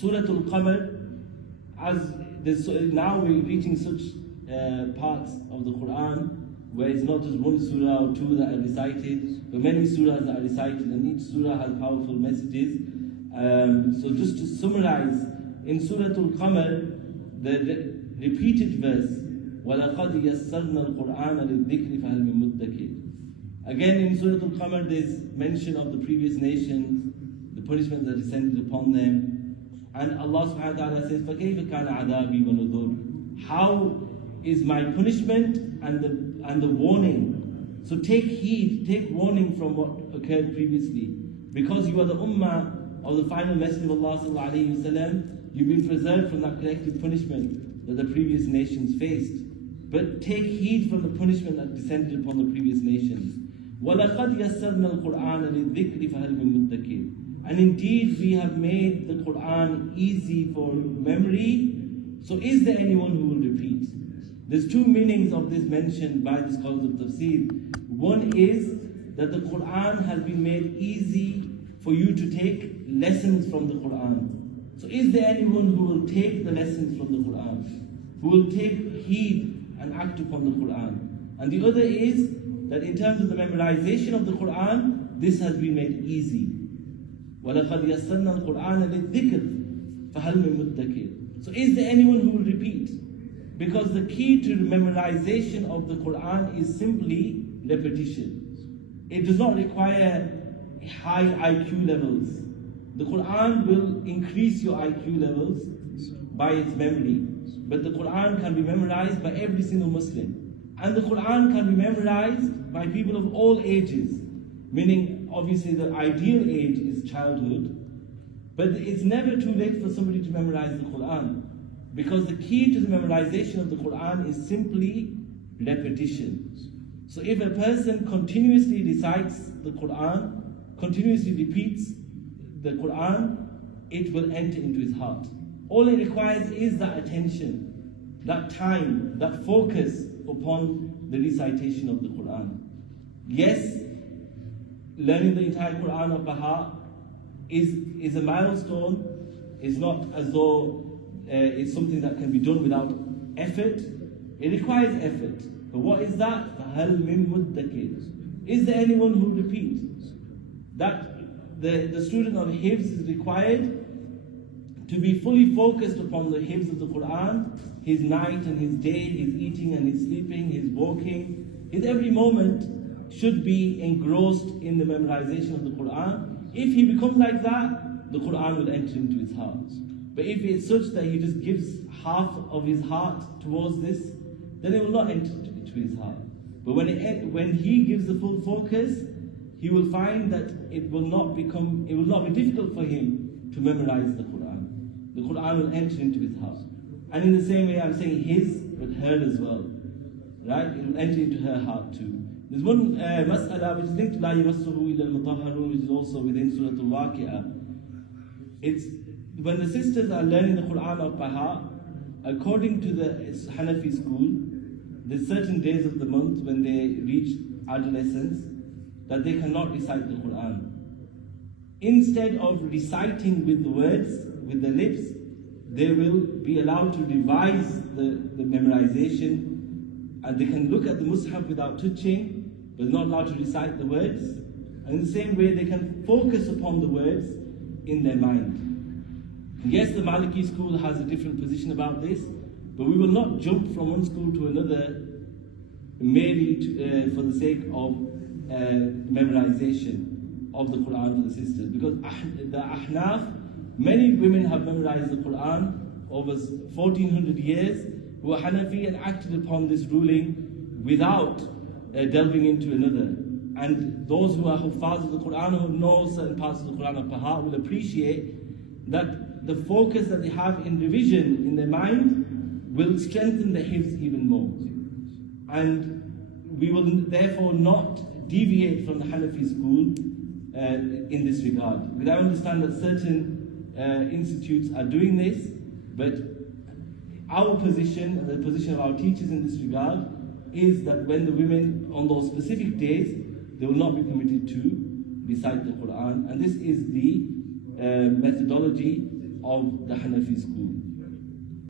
Surah Al-Qamar, now we're reaching such parts of the Qur'an where it's not just one surah or two that are recited, but many surahs that are recited, and each surah has powerful messages. So just to summarize, in Surah Al-Qamar, the repeated verse, وَلَقَدْ يَسَّرْنَا الْقُرْآنَ لِلذِّكْرِ فَهَلْ مِن مُدَّكِرٍ. Again in Surah Al-Qamar there's mention of the previous nations, the punishment that descended upon them, and Allah subhanahu wa ta'ala says, فَكَيْفَ كَانَ عَذَابِي وَنُذُرِ. How is my punishment and the warning? So take heed, take warning from what occurred previously, because you are the ummah of the final message of Allah sallallahu alayhi wa sallam. You've been preserved from that collective punishment that the previous nations faced. But take heed from the punishment that descended upon the previous nations. وَلَقَدْ يَسَّرْنَا الْقُرْآنَ لِلذِّكْرِ فَهَلْ مِن مُدَّكِرٍ. And indeed we have made the Qur'an easy for memory, so is there anyone who will repeat? There's two meanings of this mentioned by the scholars of tafsir. One is that the Qur'an has been made easy for you to take lessons from the Qur'an. So is there anyone who will take the lessons from the Qur'an, who will take heed and act upon the Qur'an? And the other is that in terms of the memorization of the Qur'an, this has been made easy. وَلَقَدْ يَسَّرْنَا الْقُرْآنَ لِلذِّكْرِ فَهَلْ مِن مُدَّكِرٍ. So is there anyone who will repeat? Because the key to memorization of the Qur'an is simply repetition. It does not require high IQ levels. The Qur'an will increase your IQ levels by its memory, but the Qur'an can be memorized by every single Muslim. And the Qur'an can be memorized by people of all ages, meaning obviously the ideal age is childhood, but it's never too late for somebody to memorize the Qur'an, because the key to the memorization of the Qur'an is simply repetition. So if a person continuously recites the Qur'an, continuously repeats the Qur'an, it will enter into his heart. All it requires is that attention, that time, that focus upon the recitation of the Qur'an. Yes, learning the entire Qur'an off by heart is a milestone. It's not as though it's something that can be done without effort. It requires effort. But what is that? فَهَلْ مِن مُدَّكِرٍ. Is there anyone who repeats? That the student of Hifz is required to be fully focused upon the Hifz of the Qur'an, his night and his day, his eating and his sleeping, his walking, his every moment should be engrossed in the memorization of the Qur'an. If he becomes like that, the Qur'an will enter into his heart. But if it's such that he just gives half of his heart towards this, then it will not enter into his heart. But when he gives the full focus, he will find that it will not be difficult for him to memorize the Qur'an. The Qur'an will enter into his heart. And in the same way, I'm saying his, but her as well. Right? It will enter into her heart too. There's one mas'ala which is linked to La yamassuhu illa al-mutahharun, which is also within Surah Al-Waqi'ah. It's when the sisters are learning the Qur'an off by heart, according to the Hanafi school, there's certain days of the month when they reach adolescence that they cannot recite the Qur'an. Instead of reciting with the words, with the lips, they will be allowed to revise the memorization, and they can look at the Mus'haf without touching, but not allowed to recite the words. And in the same way, they can focus upon the words in their mind. Yes, the Maliki school has a different position about this, but we will not jump from one school to another merely for the sake of memorization of the Qur'an for the sisters. Because the Ahnaf, many women have memorized the Qur'an over 1400 years, who are Hanafi and acted upon this ruling without delving into another. And those who are Huffaz of the Qur'an, who know certain parts of the Qur'an of Baha, will appreciate that the focus that they have in revision in their mind will strengthen the Hifz even more. And we will therefore not deviate from the Hanafi school in this regard. Because I understand that certain institutes are doing this, but our position, and the position of our teachers in this regard, is that when the women on those specific days, they will not be permitted to recite the Qur'an. And this is the methodology of the Hanafi school.